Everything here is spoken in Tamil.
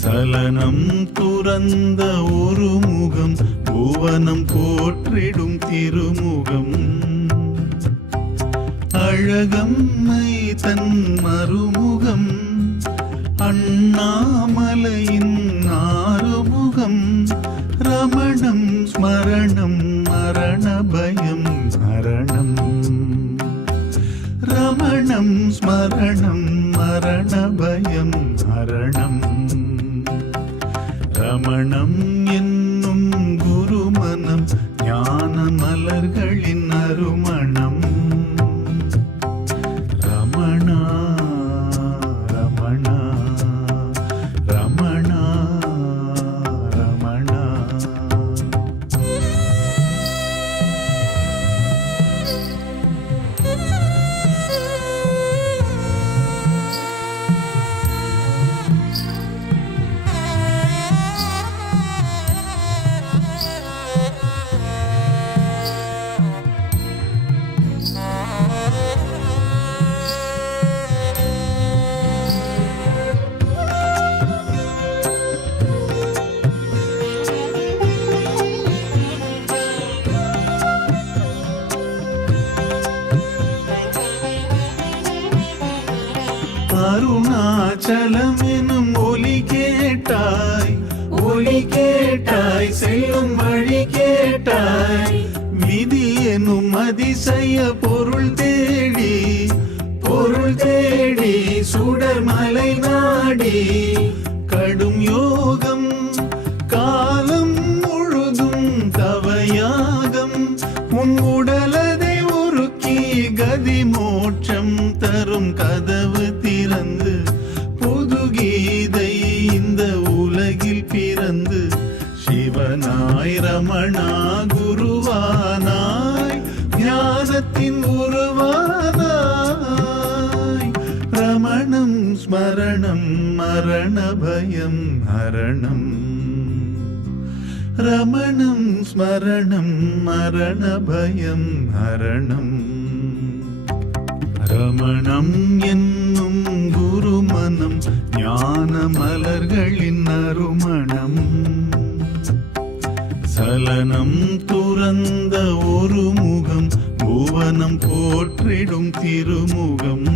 சலனம் துறந்த ஒரு முகம் புவனம் போற்றிடும் திருமுகம் அழகம்மை தன் மறுமுகம் அண்ணாமலையின் ஆறுமுகம் ரமணம் ஸ்மரணம் மரண பயம் மரணம் ரமணம் ஸ்மரணம் மரண பயம் மரணம் ரமணம் என்னும் குருமனம் ஞான மலர்களின் அருமணம் ரமணா ரமணா ரமணா ரமணா. அருணாச்சலம் எனும் ஒலி கேட்டாய் செல்லும் வழி கேட்டாய் விதி எனும் அதிசய பொருள் தேடி சுடர்மலை நாடி கடும் யோகம் காலம் முழுதும் தவயாகம் உன் உடலதை உருக்கி கதி மோட்சம் தரும் கதவு திறந்து புது கீதை இந்த உலகில் பிறந்து சிவனாய் ரமணா குருவானாய் ஞானத்தின் உருவானாய் ரமணம் ஸ்மரணம் மரண பயம் ஹரணம் ரமணம் ஸ்மரணம் மரண பயம் ஹரணம் ரமணம் என்னும் குருமனம் ஞான மலர்களின் அருமணம் சலனம் துறந்த ஒரு முகம் புவனம் போற்றிடும் திருமுகம்